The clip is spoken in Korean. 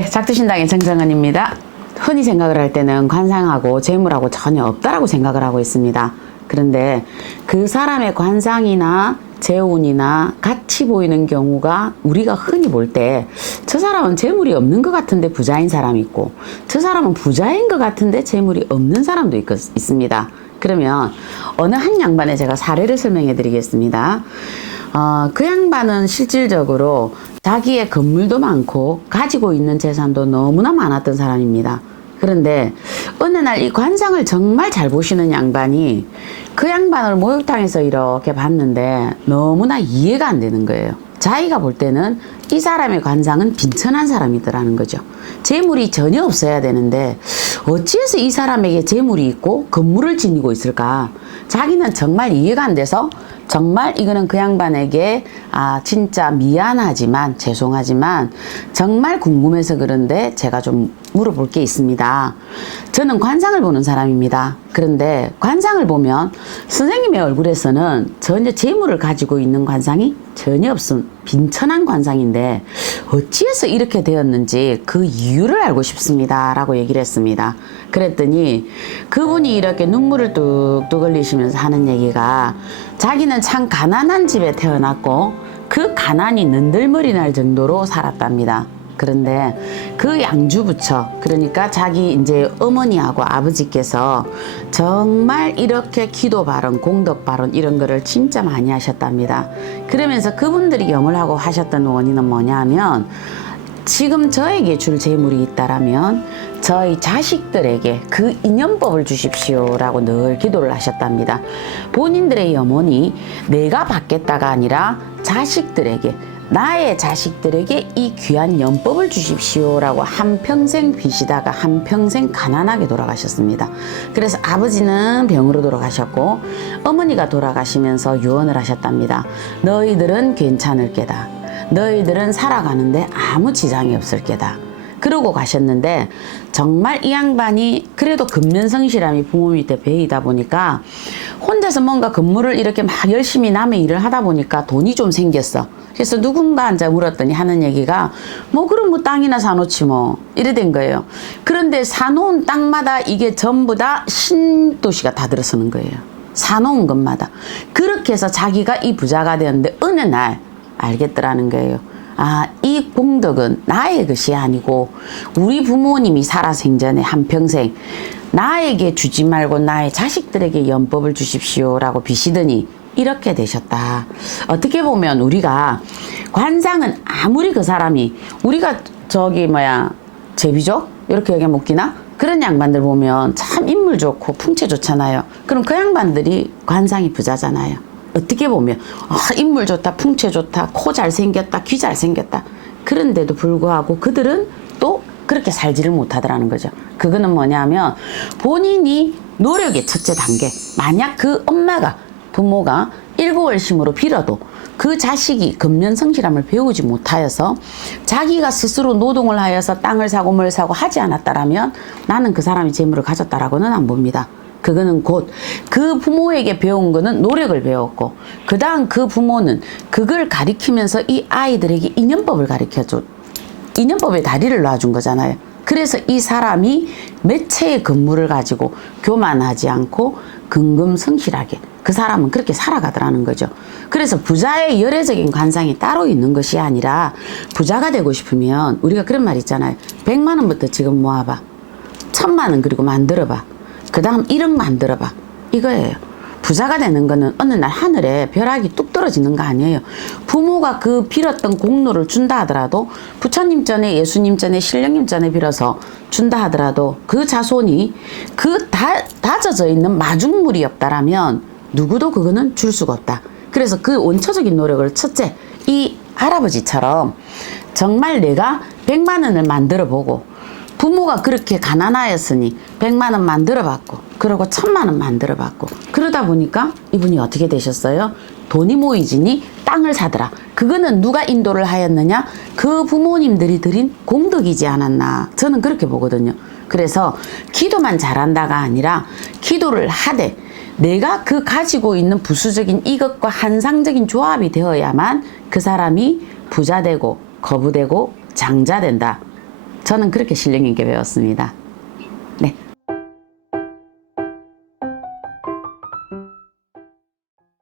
네, 작두신당의 정정은입니다. 흔히 생각을 할 때는 관상하고 재물하고 전혀 없다라고 생각을 하고 있습니다. 그런데 그 사람의 관상이나 재운이나 같이 보이는 경우가 우리가 흔히 볼 때 저 사람은 재물이 없는 것 같은데 부자인 사람이 있고 저 사람은 부자인 것 같은데 재물이 없는 사람도 있습니다. 그러면 어느 한 양반의 제가 사례를 설명해 드리겠습니다. 그 양반은 실질적으로 자기의 건물도 많고 가지고 있는 재산도 너무나 많았던 사람입니다. 그런데 어느 날 이 관상을 정말 잘 보시는 양반이 그 양반을 목욕탕에서 이렇게 봤는데 너무나 이해가 안 되는 거예요. 자기가 볼 때는 이 사람의 관상은 빈천한 사람이더라는 거죠. 재물이 전혀 없어야 되는데 어찌해서 이 사람에게 재물이 있고 건물을 지니고 있을까? 자기는 정말 이해가 안 돼서 정말 이거는 그 양반에게 진짜 미안하지만 죄송하지만 정말 궁금해서 그런데 제가 좀 물어볼 게 있습니다. 저는 관상을 보는 사람입니다. 그런데 관상을 보면 선생님의 얼굴에서는 전혀 재물을 가지고 있는 관상이 전혀 없음 빈천한 관상인데 어찌해서 이렇게 되었는지 그 이유를 알고 싶습니다 라고 얘기를 했습니다. 그랬더니 그분이 이렇게 눈물을 뚝뚝 흘리시면서 하는 얘기가 자기는 참 가난한 집에 태어났고 그 가난이 는들머리 날 정도로 살았답니다. 그런데 그 양주부처, 그러니까 자기 이제 어머니하고 아버지께서 정말 이렇게 기도 발언, 공덕 발언 이런 거를 진짜 많이 하셨답니다. 그러면서 그분들이 염을 하고 하셨던 원인은 뭐냐면 지금 저에게 줄 재물이 있다라면 저희 자식들에게 그 인연법을 주십시오라고 늘 기도를 하셨답니다. 본인들의 염원이 내가 받겠다가 아니라 자식들에게 나의 자식들에게 이 귀한 연법을 주십시오라고 한평생 비시다가 한평생 가난하게 돌아가셨습니다. 그래서 아버지는 병으로 돌아가셨고 어머니가 돌아가시면서 유언을 하셨답니다. 너희들은 괜찮을 게다. 너희들은 살아가는데 아무 지장이 없을 게다. 그러고 가셨는데 정말 이 양반이 그래도 근면성실함이 부모 밑에 배이다 보니까 혼자서 뭔가 근무를 이렇게 막 열심히 남의 일을 하다 보니까 돈이 좀 생겼어. 그래서 누군가한테 물었더니 하는 얘기가 뭐 그럼 뭐 땅이나 사놓지 뭐 이래 된 거예요. 그런데 사놓은 땅마다 이게 전부 다 신도시가 다 들어서는 거예요. 사놓은 것마다. 그렇게 해서 자기가 이 부자가 되었는데 어느 날 알겠더라는 거예요. 이 공덕은 나의 것이 아니고 우리 부모님이 살아생전에 한평생 나에게 주지 말고 나의 자식들에게 연법을 주십시오라고 비시더니 이렇게 되셨다. 어떻게 보면 우리가 관상은 아무리 그 사람이 우리가 제비족? 이렇게 얘기하면 웃기나? 그런 양반들 보면 참 인물 좋고 풍채 좋잖아요. 그럼 그 양반들이 관상이 부자잖아요. 어떻게 보면 인물 좋다, 풍채 좋다, 코 잘생겼다, 귀 잘생겼다. 그런데도 불구하고 그들은 또 그렇게 살지를 못하더라는 거죠. 그거는 뭐냐면 본인이 노력의 첫째 단계. 만약 그 부모가 일구월심으로 빌어도 그 자식이 근면성실함을 배우지 못하여서 자기가 스스로 노동을 하여서 땅을 사고 뭘 사고 하지 않았다라면 나는 그 사람이 재물을 가졌다라고는 안 봅니다. 그거는 곧 그 부모에게 배운 거는 노력을 배웠고 그 다음 그 부모는 그걸 가리키면서 이 아이들에게 인연법을 가르쳐줘. 인연법에 다리를 놔준 거잖아요. 그래서 이 사람이 매체의 근무를 가지고 교만하지 않고 근금성실하게 그 사람은 그렇게 살아가더라는 거죠. 그래서 부자의 열애적인 관상이 따로 있는 것이 아니라 부자가 되고 싶으면 우리가 그런 말 있잖아요. 100만 원부터 지금 모아봐. 1000만 원 그리고 만들어봐. 그 다음 1억 만들어봐. 이거예요. 부자가 되는 거는 어느 날 하늘에 벼락이 뚝 떨어지는 거 아니에요. 부모가 그 빌었던 공로를 준다 하더라도 부처님 전에 예수님 전에 신령님 전에 빌어서 준다 하더라도 그 자손이 그 다져져 있는 마중물이 없다라면 누구도 그거는 줄 수가 없다. 그래서 그 원초적인 노력을 첫째 이 할아버지처럼 정말 내가 100만 원을 만들어 보고 부모가 그렇게 가난하였으니 100만 원 만들어 봤고 그러고 1000만 원 만들어 봤고 그러다 보니까 이분이 어떻게 되셨어요? 돈이 모이지니 땅을 사더라. 그거는 누가 인도를 하였느냐? 그 부모님들이 드린 공덕이지 않았나. 저는 그렇게 보거든요. 그래서 기도만 잘한다가 아니라 기도를 하되 내가 그 가지고 있는 부수적인 이것과 한상적인 조합이 되어야만 그 사람이 부자 되고 거부되고 장자 된다. 저는 그렇게 신령 있게 배웠습니다.